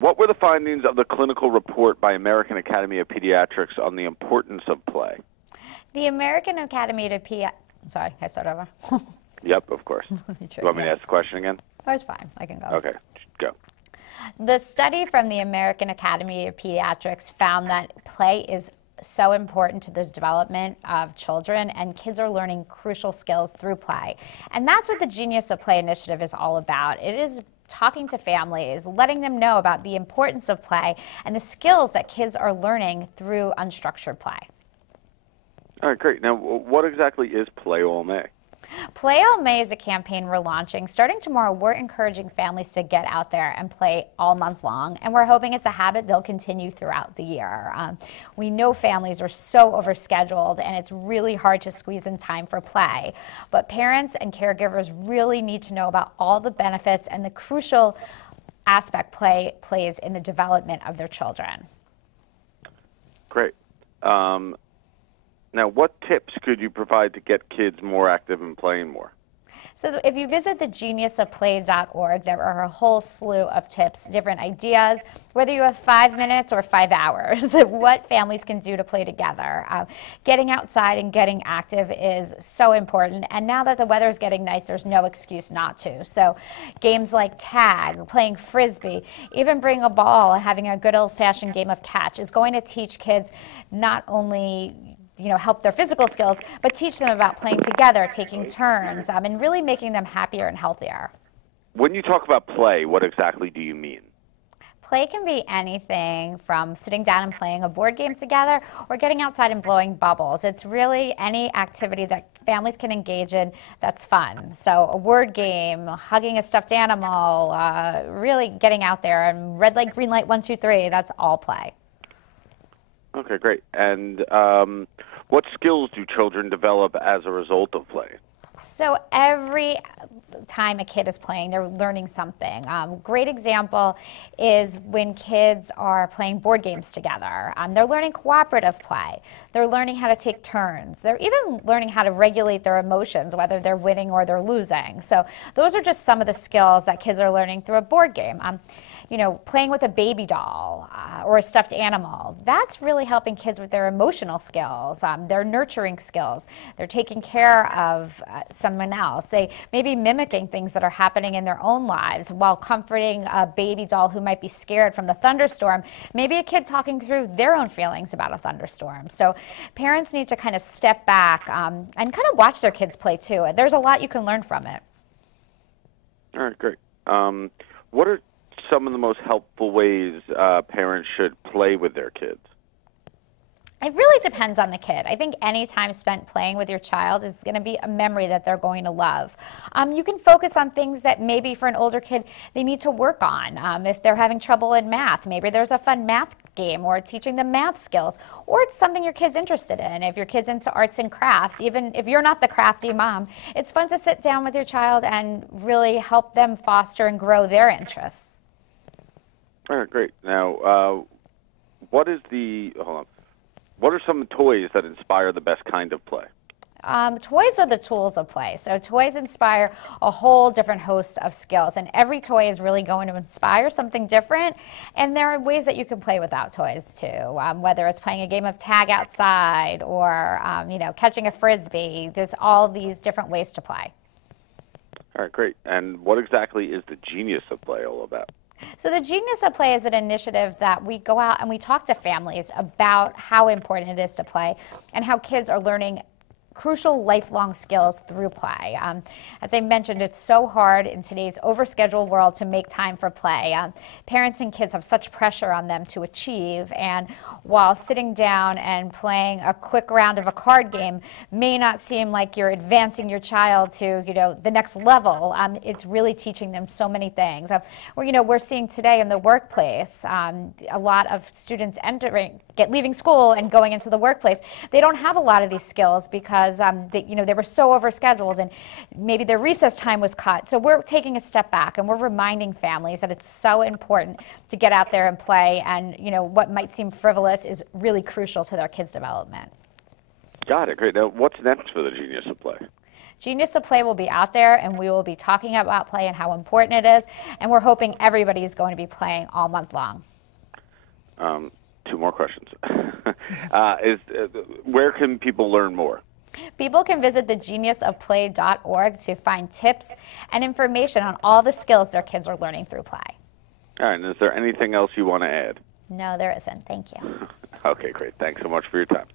What were the findings of the clinical report by American Academy of Pediatrics on the importance of play? The American Academy of Pediatrics, sorry, can I start over? Yep, of course. You want me to ask the question again? Oh, it's fine, I can go. Okay, go. The study from the American Academy of Pediatrics found that play is so important to the development of children, and kids are learning crucial skills through play. And that's what the Genius of Play initiative is all about. It is talking to families, letting them know about the importance of play and the skills that kids are learning through unstructured play. All right, great. Now, what exactly is Play All May? Play All May is a campaign we're launching. Starting tomorrow, we're encouraging families to get out there and play all month long, and we're hoping it's a habit they'll continue throughout the year. We know families are so overscheduled, and it's really hard to squeeze in time for play, but parents and caregivers really need to know about all the benefits and the crucial aspect play plays in the development of their children. Great. Now, what tips could you provide to get kids more active and playing more? So if you visit thegeniusofplay.org, there are a whole slew of tips, different ideas, whether you have 5 minutes or 5 hours, what families can do to play together. Getting outside and getting active is so important, and now that the weather is getting nice, there's no excuse not to. So games like tag, playing frisbee, even bring a ball and having a good old-fashioned game of catch is going to teach kids not only help their physical skills, but teach them about playing together, taking turns, and really making them happier and healthier. When you talk about play, what exactly do you mean? Play can be anything from sitting down and playing a board game together or getting outside and blowing bubbles. It's really any activity that families can engage in that's fun. So a word game, hugging a stuffed animal, really getting out there, and red light, green light, 1, 2, 3, that's all play. Okay, great. And what skills do children develop as a result of play? So every time a kid is playing, they're learning something. Great example is when kids are playing board games together. They're learning cooperative play. They're learning how to take turns. They're even learning how to regulate their emotions, whether they're winning or they're losing. So those are just some of the skills that kids are learning through a board game. Playing with a baby doll or a stuffed animal, that's really helping kids with their emotional skills, their nurturing skills. They're taking care of someone else. They may be mimicking things that are happening in their own lives while comforting a baby doll who might be scared from the thunderstorm. Maybe a kid talking through their own feelings about a thunderstorm. So parents need to kind of step back and kind of watch their kids play too. There's a lot you can learn from it. All right, great. What are some of the most helpful ways parents should play with their kids? It really depends on the kid. I think any time spent playing with your child is going to be a memory that they're going to love. You can focus on things that maybe for an older kid they need to work on. If they're having trouble in math, maybe there's a fun math game or teaching them math skills, or it's something your kid's interested in. If your kid's into arts and crafts, even if you're not the crafty mom, it's fun to sit down with your child and really help them foster and grow their interests. All right, great. Now, what are some toys that inspire the best kind of play? Toys are the tools of play. So toys inspire a whole different host of skills, and every toy is really going to inspire something different. And there are ways that you can play without toys too, whether it's playing a game of tag outside or catching a frisbee. There's all these different ways to play. All right, great. And what exactly is the Genius of Play all about? So the Genius of Play is an initiative that we go out and we talk to families about how important it is to play and how kids are learning crucial lifelong skills through play. As I mentioned, it's so hard in today's overscheduled world to make time for play. Parents and kids have such pressure on them to achieve, and while sitting down and playing a quick round of a card game may not seem like you're advancing your child to the next level, it's really teaching them so many things. We're seeing today in the workplace a lot of students leaving school and going into the workplace. They don't have a lot of these skills because they were so overscheduled and maybe their recess time was cut. So we're taking a step back and we're reminding families that it's so important to get out there and play, and what might seem frivolous is really crucial to their kids' development. Got it. Great. Now, what's next for the Genius of Play? Genius of Play will be out there, and we will be talking about play and how important it is, and we're hoping everybody is going to be playing all month long. Two more questions. Where can people learn more? People can visit thegeniusofplay.org to find tips and information on all the skills their kids are learning through play. All right, and is there anything else you want to add? No, there isn't. Thank you. Okay, great. Thanks so much for your time.